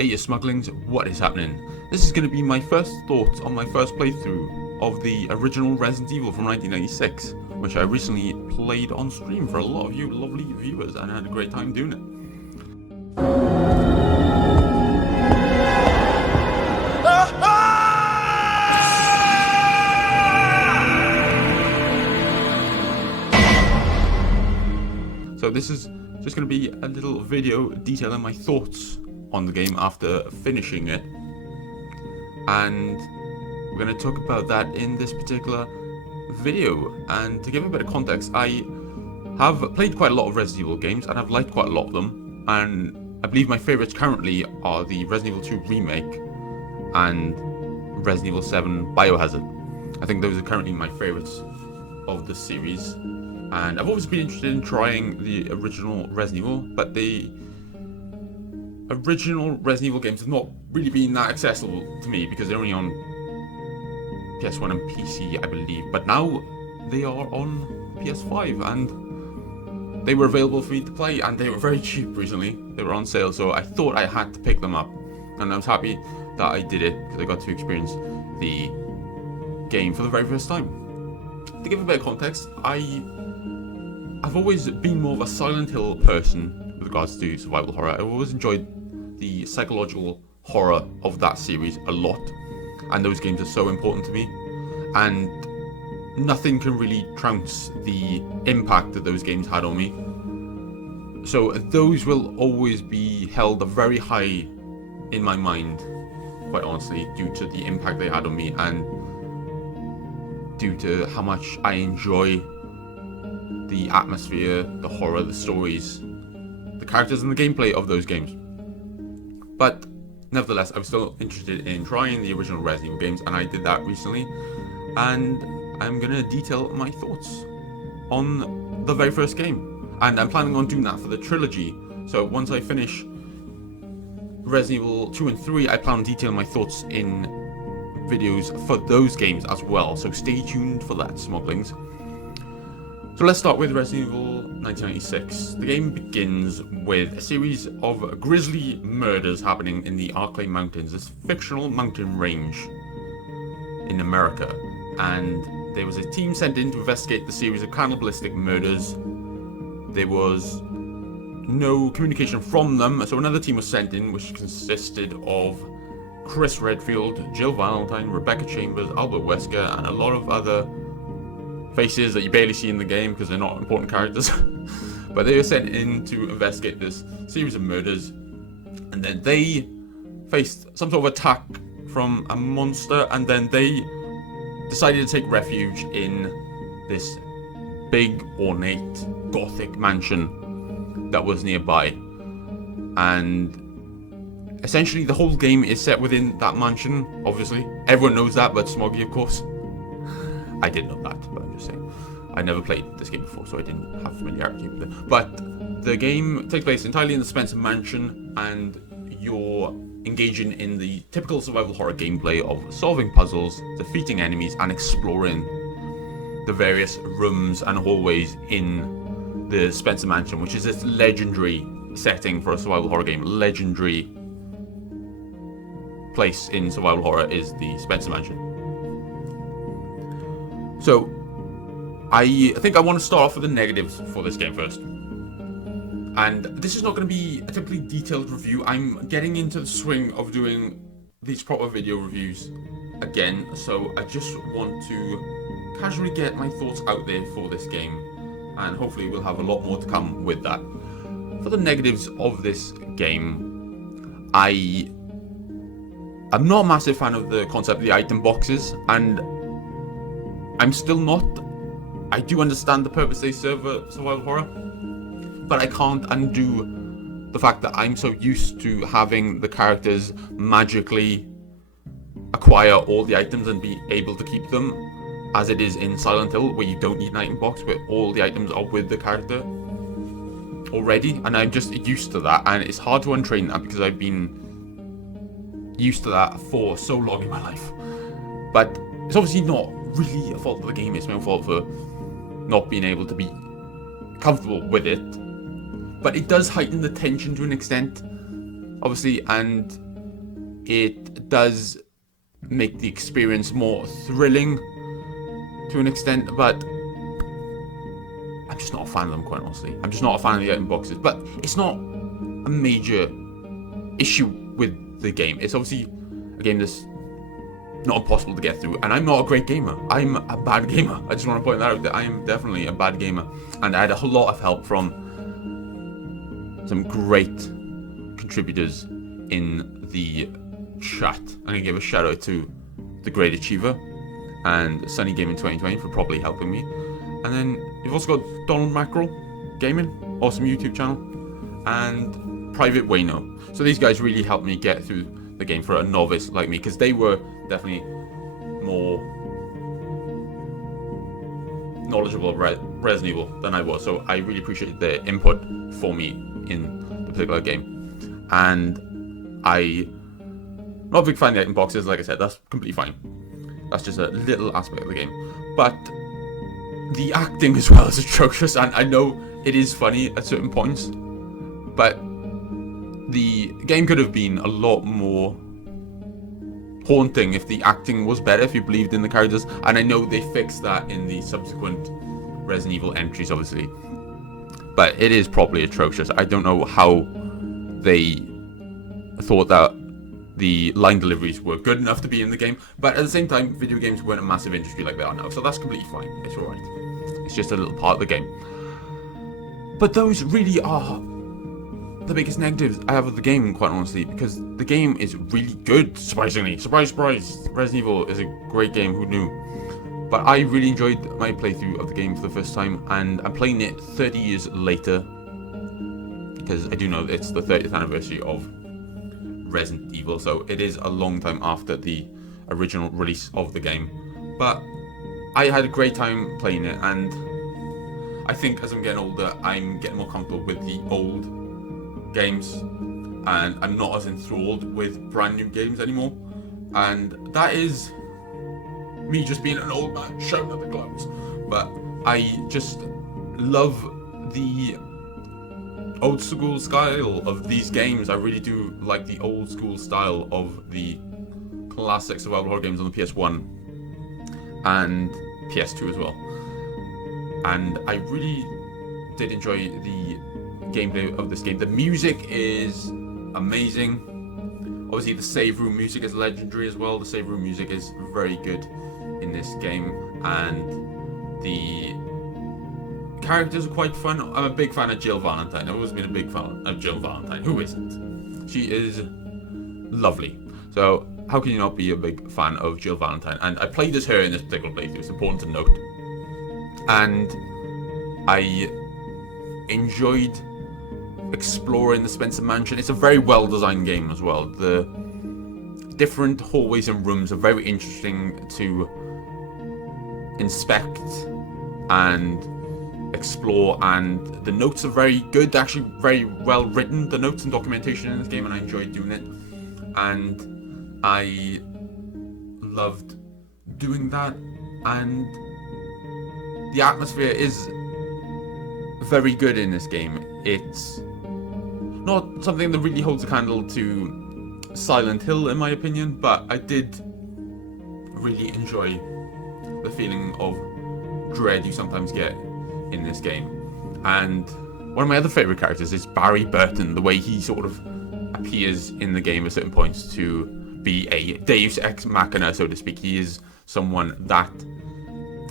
Hey you smugglings, what is happening? This is going to be my first thoughts on my first playthrough of the original Resident Evil from 1996, which I recently played on stream for a lot of you lovely viewers, and I had a great time doing it. So this is just going to be a little video detailing my thoughts on the game after finishing it, and we're going to talk about that in this particular video. And to give a bit of context, I have played quite a lot of Resident Evil games and I've liked quite a lot of them, and I believe my favourites currently are the Resident Evil 2 remake and Resident Evil 7 Biohazard. I think those are currently my favourites of the series, and I've always been interested in trying the original Resident Evil, but the original Resident Evil games have not really been that accessible to me because they're only on PS1 and PC, I believe. But now they are on PS5 and they were available for me to play, and they were very cheap recently. They were on sale, so I thought I had to pick them up, and I was happy that I did it because I got to experience the game for the very first time. To give a bit of context, I've always been more of a Silent Hill person with regards to survival horror. I've always enjoyed the psychological horror of that series a lot, and those games are so important to me, and nothing can really trounce the impact that those games had on me. So those will always be held very high in my mind, quite honestly, due to the impact they had on me and due to how much I enjoy the atmosphere, the horror, the stories, the characters and the gameplay of those games. But nevertheless, I was still interested in trying the original Resident Evil games, and I did that recently, and I'm going to detail my thoughts on the very first game, and I'm planning on doing that for the trilogy. So once I finish Resident Evil 2 and 3, I plan on detailing my thoughts in videos for those games as well, so stay tuned for that, smugglings. So let's start with Resident Evil 1996. The game begins with a series of grisly murders happening in the Arklay Mountains, this fictional mountain range in America. And there was a team sent in to investigate the series of cannibalistic murders. There was no communication from them, so another team was sent in, which consisted of Chris Redfield, Jill Valentine, Rebecca Chambers, Albert Wesker, and a lot of other faces that you barely see in the game because they're not important characters. But they were sent in to investigate this series of murders, and then they faced some sort of attack from a monster, and then they decided to take refuge in this big, ornate, gothic mansion that was nearby. And essentially the whole game is set within that mansion, obviously. Everyone knows that, but Smoggy, of course. I didn't know that, but I'm just saying. I never played this game before, so I didn't have familiarity with it. But the game takes place entirely in the Spencer Mansion, and you're engaging in the typical survival horror gameplay of solving puzzles, defeating enemies, and exploring the various rooms and hallways in the Spencer Mansion, which is this legendary setting for a survival horror game. Legendary place in survival horror is the Spencer Mansion. So, I think I want to start off with the negatives for this game first. And this is not going to be a typically detailed review. I'm getting into the swing of doing these proper video reviews again, so I just want to casually get my thoughts out there for this game, and hopefully we'll have a lot more to come with that. For the negatives of this game, I'm not a massive fan of the concept of the item boxes, and I'm still not. I do understand the purpose they serve for survival horror, but I can't undo the fact that I'm so used to having the characters magically acquire all the items and be able to keep them, as it is in Silent Hill, where you don't need an item box, where all the items are with the character already, and I'm just used to that, and it's hard to untrain that because I've been used to that for so long in my life. But it's obviously not really a fault of the game, it's my own fault for not being able to be comfortable with it. But it does heighten the tension to an extent, obviously, and it does make the experience more thrilling to an extent, but I'm just not a fan of them, quite honestly. I'm just not a fan of the item boxes, but it's not a major issue with the game. It's obviously a game that's not impossible to get through, and I'm not a great gamer. I'm a bad gamer. I just want to point that out, that I am definitely a bad gamer, and I had a whole lot of help from some great contributors in the chat. I'm going to give a shout out to The Great Achiever and Sunny Gaming 2020 for probably helping me. And then you've also got Donald Mackerel Gaming, awesome YouTube channel, and Private Wayno. So these guys really helped me get through the game for a novice like me, because they were definitely more knowledgeable of Resident Evil than I was. So I really appreciate their input for me in the particular game. And I'm not a big fan of the item boxes, like I said, that's completely fine. That's just a little aspect of the game. But the acting as well is atrocious, and I know it is funny at certain points, but the game could have been a lot more haunting if the acting was better, if you believed in the characters. And I know they fixed that in the subsequent Resident Evil entries, obviously, but it is probably atrocious. I don't know how they thought that the line deliveries were good enough to be in the game, but at the same time, video games weren't a massive industry like they are now, so that's completely fine. It's alright. It's just a little part of the game. But those really are the biggest negatives I have of the game, quite honestly, because the game is really good, surprisingly. Surprise, surprise! Resident Evil is a great game, who knew? But I really enjoyed my playthrough of the game for the first time, and I'm playing it 30 years later, because I do know that it's the 30th anniversary of Resident Evil, so it is a long time after the original release of the game. But I had a great time playing it, and I think as I'm getting older, I'm getting more comfortable with the old games, and I'm not as enthralled with brand new games anymore. And that is me just being an old man shouting at the clouds. But I just love the old school style of these games. I really do like the old school style of the classic survival horror games on the PS1 and PS2 as well. And I really did enjoy the gameplay of this game. The music is amazing. Obviously the save room music is legendary as well. The save room music is very good in this game, and the characters are quite fun. I'm a big fan of Jill Valentine. I've always been a big fan of Jill Valentine. Who isn't? She is lovely. So how can you not be a big fan of Jill Valentine? And I played as her in this particular playthrough, it's important to note. And I enjoyed exploring the Spencer Mansion. It's a very well designed game as well. The different hallways and rooms are very interesting to inspect and explore, and the notes are very good, actually very well written, the notes and documentation in this game, and I enjoyed doing it, and I loved doing that. And the atmosphere is very good in this game. It's not something that really holds a candle to Silent Hill in my opinion, but I did really enjoy the feeling of dread you sometimes get in this game. And one of my other favourite characters is Barry Burton. The way he sort of appears in the game at certain points to be a Deus Ex Machina, so to speak. He is someone that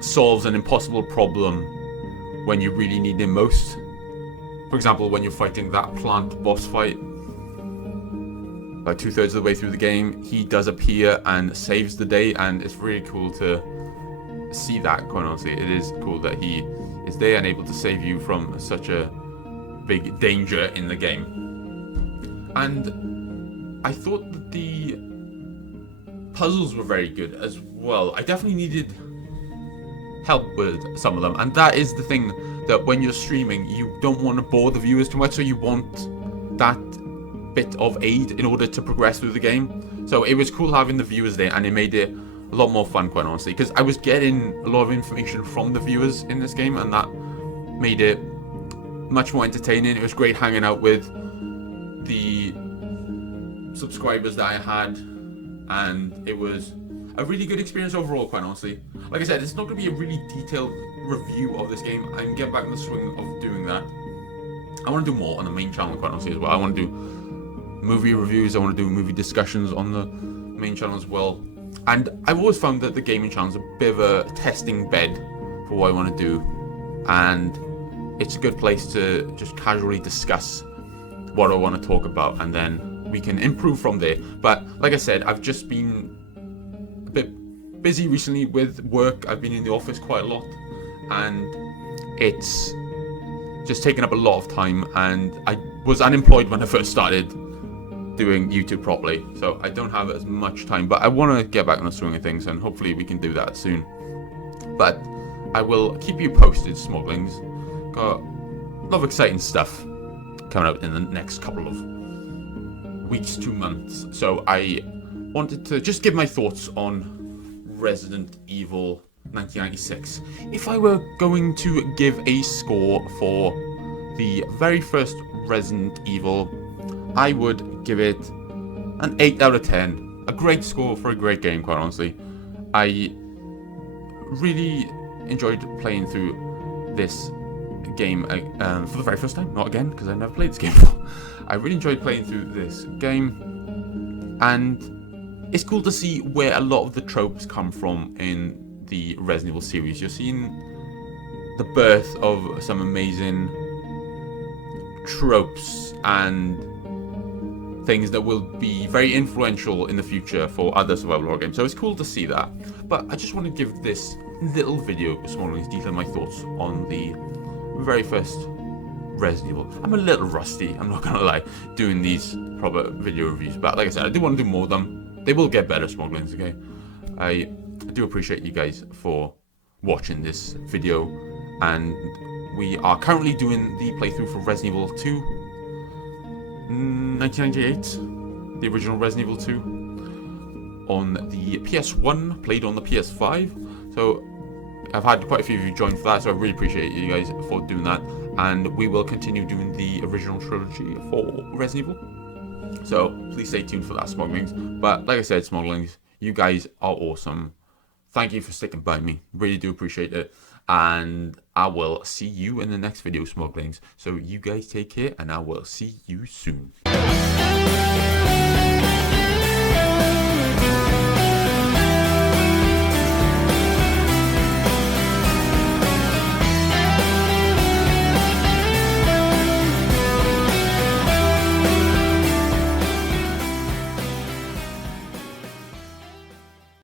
solves an impossible problem when you really need him most. For example, when you're fighting that plant boss fight, about 2/3 of the way through the game, he does appear and saves the day, and it's really cool to see that, quite honestly. It is cool that he is there and able to save you from such a big danger in the game. And I thought that the puzzles were very good as well. I definitely needed help with some of them, and that is the thing, that when you're streaming you don't want to bore the viewers too much, so you want that bit of aid in order to progress through the game. So it was cool having the viewers there, and it made it a lot more fun, quite honestly, because I was getting a lot of information from the viewers in this game, and that made it much more entertaining. It was great hanging out with the subscribers that I had, and it was a really good experience overall, quite honestly. Like I said, it's not going to be a really detailed review of this game. I can get back in the swing of doing that. I want to do more on the main channel, quite honestly, as well. I want to do movie reviews, I want to do movie discussions on the main channel as well. And I've always found that the gaming channel is a bit of a testing bed for what I want to do. And it's a good place to just casually discuss what I want to talk about, and then we can improve from there. But like I said, I've just been a bit busy recently with work. I've been in the office quite a lot, and it's just taken up a lot of time, and I was unemployed when I first started doing YouTube properly, so I don't have as much time, but I want to get back on the swing of things, and hopefully we can do that soon. But I will keep you posted, Smauglings. Got a lot of exciting stuff coming out in the next couple of weeks to months, so I wanted to just give my thoughts on Resident Evil 1996. If I were going to give a score for the very first Resident Evil, I would give it an 8 out of 10. A great score for a great game, quite honestly. I really enjoyed playing through this game for the very first time. Not again, because I never played this game before. I really enjoyed playing through this game, and it's cool to see where a lot of the tropes come from in the Resident Evil series. You're seeing the birth of some amazing tropes and things that will be very influential in the future for other survival horror games. So it's cool to see that. But I just want to give this little video, Smaug's, detail my thoughts on the very first Resident Evil. I'm a little rusty, I'm not gonna lie, doing these proper video reviews. But like I said, I do want to do more of them. They will get better, Smaug's, okay? I do appreciate you guys for watching this video, and we are currently doing the playthrough for Resident Evil 2 1998, the original Resident Evil 2 on the PS1, played on the PS5. So I've had quite a few of you join for that, so I really appreciate you guys for doing that, and we will continue doing the original trilogy for Resident Evil. So please stay tuned for that, Smauglings. But like I said, Smauglings, you guys are awesome. Thank you for sticking by me. Really do appreciate it. And I will see you in the next video, Smauglings. So you guys take care, and I will see you soon.